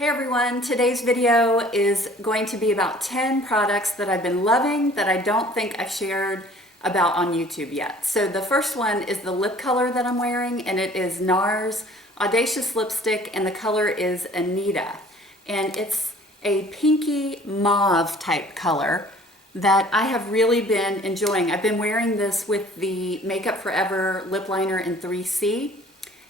Hey everyone, today's video is going to be about 10 products that I've been loving that I don't think I've shared about on YouTube yet. So the first one is the lip color that I'm wearing, and it is NARS Audacious Lipstick, and the color is Anita. And it's a pinky mauve type color that I have really been enjoying. I've been wearing this with the Makeup Forever lip liner in 3C,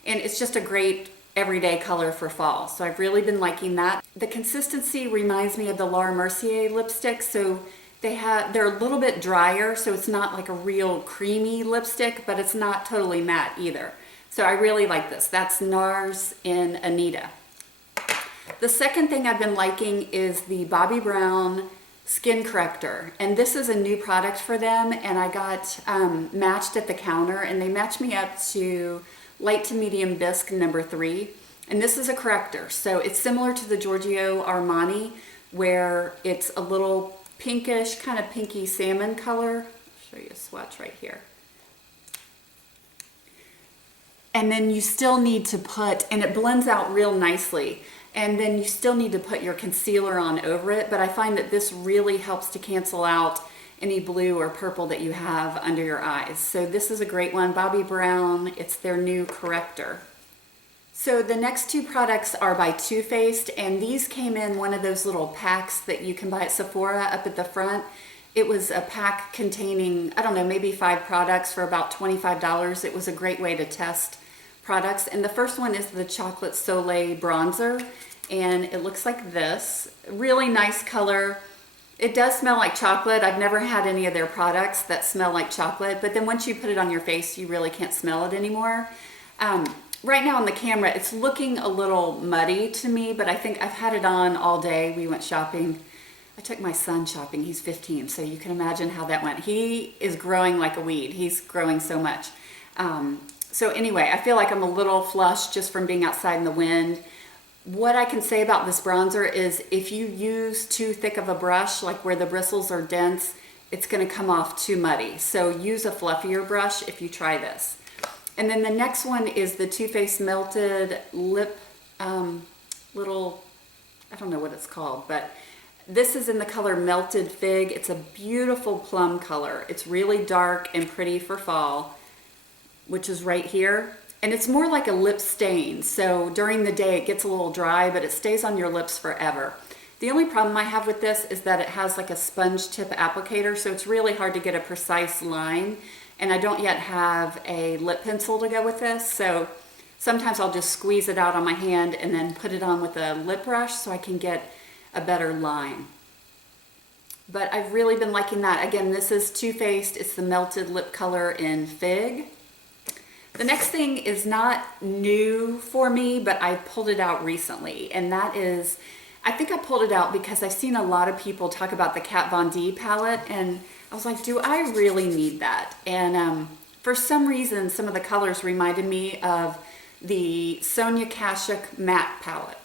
and it's just a great everyday color for fall. So I've really been liking that. The consistency reminds me of the Laura Mercier lipstick. So they're a little bit drier, so it's not like a real creamy lipstick, but it's not totally matte either. So I really like this. That's NARS in Anita. The second thing I've been liking is the Bobbi Brown Skin Corrector. And this is a new product for them, and I got matched at the counter, and they matched me up to light to medium bisque number 3, and this is a corrector. So it's similar to the Giorgio Armani, where it's a little pinkish, kind of pinky salmon color. I'll show you a swatch right here. And then you still need to put, and it blends out real nicely, and then you still need to put your concealer on over it, but I find that this really helps to cancel out any blue or purple that you have under your eyes. So this is a great one, Bobbi Brown. It's their new corrector. So the next two products are by Too Faced, and these came in one of those little packs that you can buy at Sephora up at the front. It was a pack containing, I don't know, maybe 5 products for about $25. It was a great way to test products. And the first one is the Chocolate Soleil Bronzer, and it looks like this. Really nice color. It does smell like chocolate. I've never had any of their products that smell like chocolate, but then once you put it on your face, you really can't smell it anymore. Right now on the camera, it's looking a little muddy to me, but I think I've had it on all day. We went shopping. I took my son shopping. He's 15, so you can imagine how that went. He is growing like a weed. He's growing so much. So anyway, I feel like I'm a little flushed just from being outside in the wind. What I can say about this bronzer is if you use too thick of a brush, like where the bristles are dense, it's going to come off too muddy. So use a fluffier brush if you try this. And then the next one is the Too Faced Melted Lip, little, I don't know what it's called, but this is in the color Melted Fig. It's a beautiful plum color. It's really dark and pretty for fall, which is right here. And it's more like a lip stain, so during the day it gets a little dry, but it stays on your lips forever. The only problem I have with this is that it has like a sponge tip applicator, so it's really hard to get a precise line, and I don't yet have a lip pencil to go with this, so sometimes I'll just squeeze it out on my hand and then put it on with a lip brush so I can get a better line. But I've really been liking that. Again, this is Too Faced. It's the Melted Lip Color in Fig. The next thing is not new for me, but I pulled it out recently, and that is, I think I pulled it out because I've seen a lot of people talk about the Kat Von D palette, and I was like, do I really need that? And for some reason, some of the colors reminded me of the Sonia Kashuk matte palette,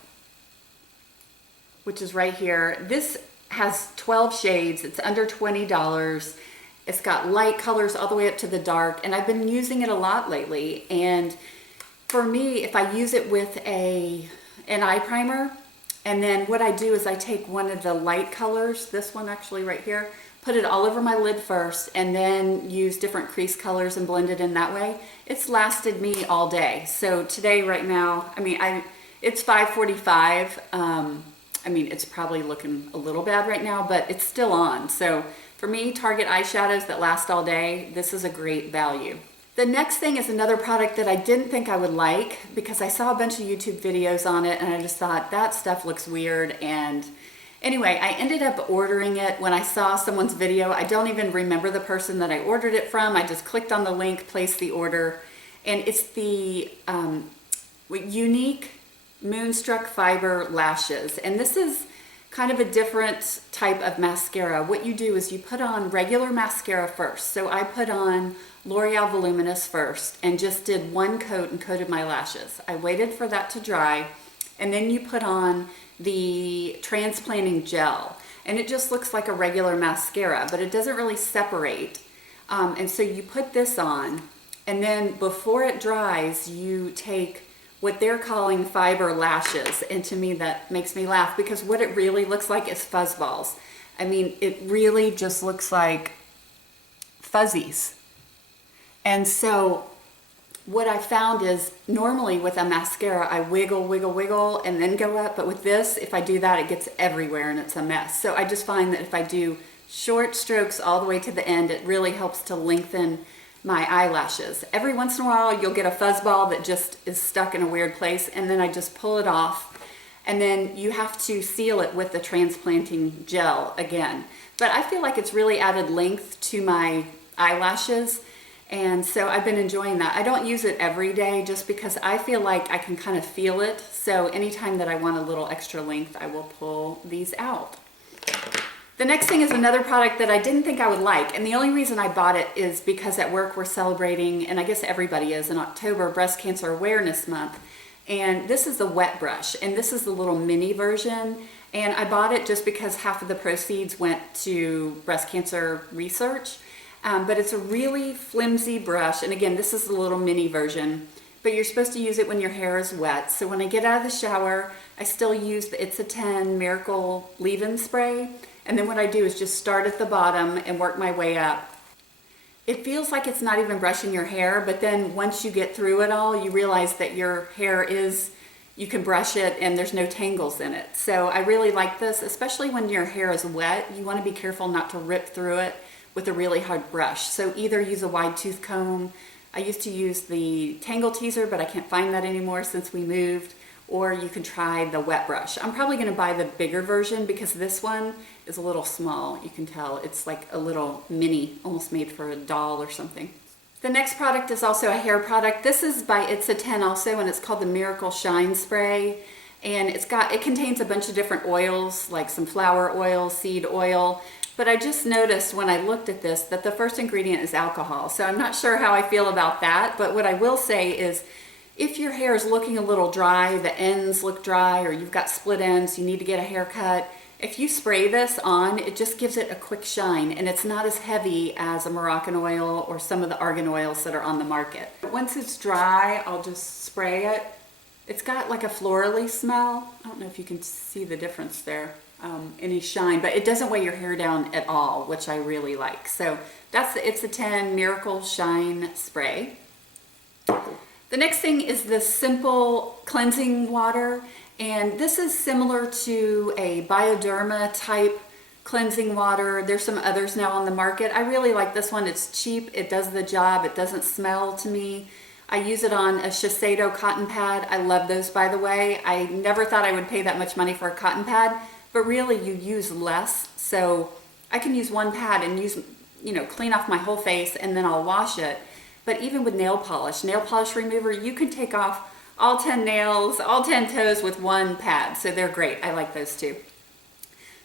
which is right here. This has 12 shades. It's under $20. It's got light colors all the way up to the dark, and I've been using it a lot lately. And for me, if I use it with an eye primer, and then what I do is I take one of the light colors, this one actually right here, put it all over my lid first, and then use different crease colors and blend it in that way. It's lasted me all day. So today, right now, I mean, it's 5:45. I mean, it's probably looking a little bad right now, but it's still on. So for me, Target eyeshadows that last all day, this is a great value. The next thing is another product that I didn't think I would like because I saw a bunch of YouTube videos on it and I just thought that stuff looks weird. And anyway, I ended up ordering it when I saw someone's video. I don't even remember the person that I ordered it from. I just clicked on the link, placed the order, and it's the Younique Moonstruck Fiber Lashes. And this is kind of a different type of mascara. What you do is you put on regular mascara first. So I put on L'Oreal Voluminous first and just did one coat and coated my lashes. I waited for that to dry, and then you put on the transplanting gel, and it just looks like a regular mascara, but it doesn't really separate. And so you put this on, and then before it dries, you take what they're calling fiber lashes. And to me, that makes me laugh because what it really looks like is fuzz balls. I mean, it really just looks like fuzzies. And so what I found is normally with a mascara, I wiggle, wiggle, wiggle, and then go up. But with this, if I do that, it gets everywhere and it's a mess. So I just find that if I do short strokes all the way to the end, it really helps to lengthen my eyelashes. Every once in a while, you'll get a fuzz ball that just is stuck in a weird place, and then I just pull it off. And then you have to seal it with the transplanting gel again. But I feel like it's really added length to my eyelashes. And so I've been enjoying that. I don't use it every day just because I feel like I can kind of feel it. So anytime that I want a little extra length, I will pull these out. The next thing is another product that I didn't think I would like. And the only reason I bought it is because at work we're celebrating, and I guess everybody is in October, Breast Cancer Awareness Month. And this is the wet brush, and this is the little mini version. And I bought it just because half of the proceeds went to breast cancer research. But it's a really flimsy brush, and again, this is the little mini version, but you're supposed to use it when your hair is wet. So when I get out of the shower, I still use the It's a 10 Miracle Leave-In Spray, and then what I do is just start at the bottom and work my way up. It feels like it's not even brushing your hair, but then once you get through it all, you realize that your hair is, you can brush it and there's no tangles in it. So I really like this, especially when your hair is wet. You want to be careful not to rip through it with a really hard brush. So either use a wide tooth comb. I used to use the Tangle Teezer, but I can't find that anymore since we moved. Or you can try the wet brush. I'm probably gonna buy the bigger version because this one is a little small. You can tell it's like a little mini, almost made for a doll or something. The next product is also a hair product. This is by It's a 10 also, and it's called the Miracle Shine Spray. And it contains a bunch of different oils, like some flower oil, seed oil. But I just noticed when I looked at this that the first ingredient is alcohol. So I'm not sure how I feel about that. But what I will say is if your hair is looking a little dry, the ends look dry, or you've got split ends, you need to get a haircut, if you spray this on, it just gives it a quick shine. And it's not as heavy as a Moroccan oil or some of the argan oils that are on the market. Once it's dry, I'll just spray it. It's got like a florally smell. I don't know if you can see the difference there. Any shine, but it doesn't weigh your hair down at all, which I really like. So that's the It's a 10 Miracle Shine Spray. The next thing is the Simple Cleansing Water, and this is similar to a Bioderma type cleansing water. There's some others now on the market. I really like this one. It's cheap, it does the job, it doesn't smell to me. I use it on a Shiseido cotton pad. I love those, by the way. I never thought I would pay that much money for a cotton pad, but really you use less. So I can use one pad and use, clean off my whole face and then I'll wash it. But even with nail polish remover, you can take off all 10 nails, all 10 toes with one pad. So they're great. I like those too.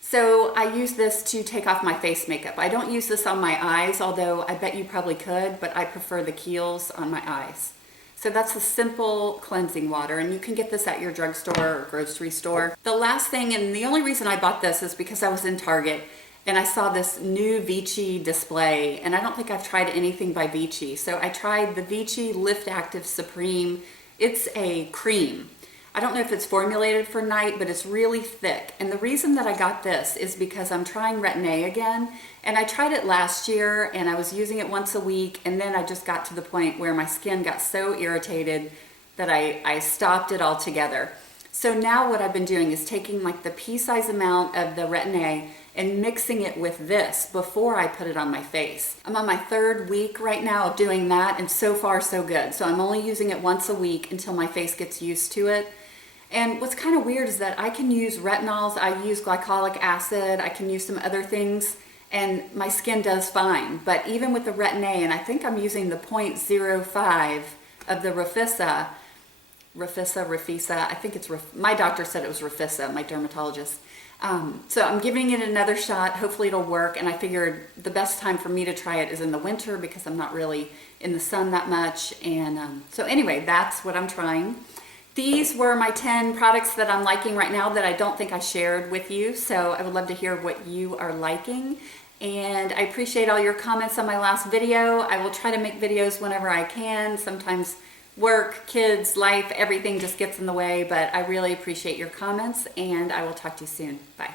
So I use this to take off my face makeup. I don't use this on my eyes, although I bet you probably could, but I prefer the Kiehl's on my eyes. So that's the Simple Cleansing Water, and you can get this at your drugstore or grocery store. The last thing, and the only reason I bought this is because I was in Target and I saw this new Vichy display, and I don't think I've tried anything by Vichy. So I tried the Vichy Lift Active Supreme. It's a cream. I don't know if it's formulated for night, but it's really thick. And the reason that I got this is because I'm trying Retin-A again. And I tried it last year and I was using it once a week. And then I just got to the point where my skin got so irritated that I stopped it altogether. So now what I've been doing is taking like the pea-size amount of the Retin-A and mixing it with this before I put it on my face. I'm on my 3rd week right now of doing that, and so far so good. So I'm only using it once a week until my face gets used to it. And what's kind of weird is that I can use retinols, I use glycolic acid, I can use some other things, and my skin does fine. But even with the Retin-A, and I think I'm using the 0.05 of the Refisa, I think it's, my doctor said it was Refisa, my dermatologist. So I'm giving it another shot. Hopefully it'll work. And I figured the best time for me to try it is in the winter because I'm not really in the sun that much. And so anyway, that's what I'm trying. These were my 10 products that I'm liking right now that I don't think I shared with you. So I would love to hear what you are liking. And I appreciate all your comments on my last video. I will try to make videos whenever I can. Sometimes work, kids, life, everything just gets in the way, but I really appreciate your comments, and I will talk to you soon. Bye.